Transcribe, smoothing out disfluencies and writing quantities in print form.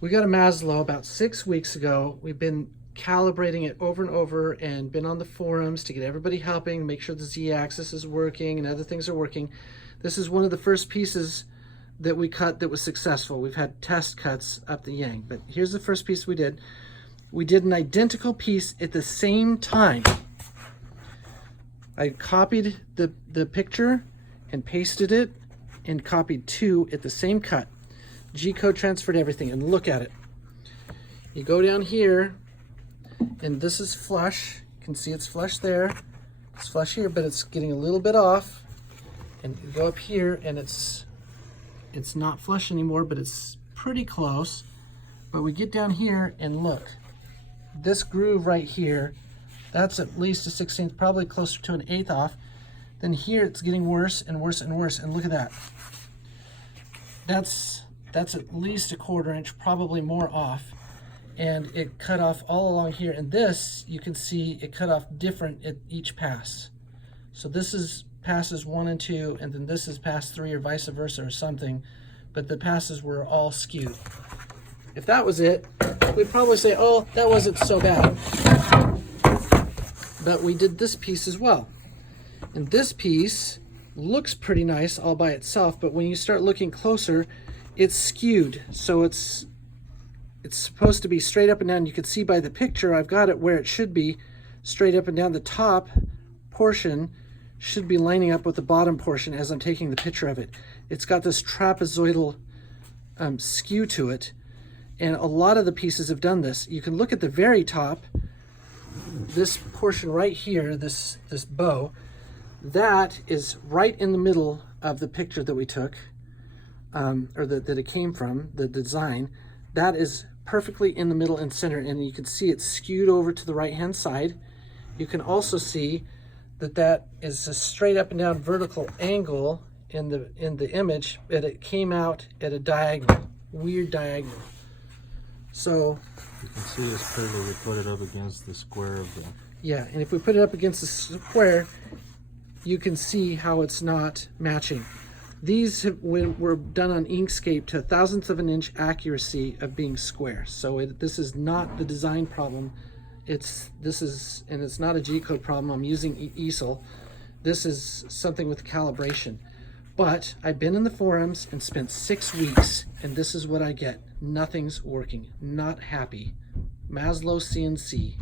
We got a Maslow about 6 weeks ago. We've been calibrating it over and over and been on the forums to get everybody helping, make sure the Z-axis is working and other things are working. This is one of the first pieces that we cut that was successful. We've had test cuts up the yang, but here's the first piece we did. We did an identical piece at the same time. I copied the picture and pasted it and copied two at the same cut. G-code transferred everything, and look at it. You go down here, and this is flush. You can see it's flush there. It's flush here, but it's getting a little bit off. And you go up here, and it's not flush anymore, but it's pretty close. But we get down here, and look. This groove right here, that's at least a 16th, probably closer to an 1/8 off. Then here, it's getting worse and worse and worse, and look at that. That's at least a 1/4 inch, probably more off. And it cut off all along here. And this, you can see it cut off different at each pass. So this is passes 1 and 2, and then this is pass 3 or vice versa or something. But the passes were all skewed. If that was it, we'd probably say, oh, that wasn't so bad. But we did this piece as well. And this piece looks pretty nice all by itself, but when you start looking closer, it's skewed. So it's supposed to be straight up and down. You can see by the picture, I've got it where it should be, straight up and down. The top portion should be lining up with the bottom portion as I'm taking the picture of it. It's got this trapezoidal skew to it, and a lot of the pieces have done this. You can look at the very top, this portion right here, this bow, that is right in the middle of the picture that we took, or that it came from, the design. That is perfectly in the middle and center, and you can see it's skewed over to the right hand side. You can also see that is a straight up and down vertical angle in the image, but it came out at a diagonal, weird diagonal. So you can see it's clearly we put it up against the square of the... Yeah, and if we put it up against the square, you can see how it's not matching. These were done on Inkscape to 1/1000th of an inch accuracy of being square. So this is not the design problem. It's not a G-code problem. I'm using easel. This is something with calibration. But I've been in the forums and spent 6 weeks, and this is what I get. Nothing's working. Not happy. Maslow CNC.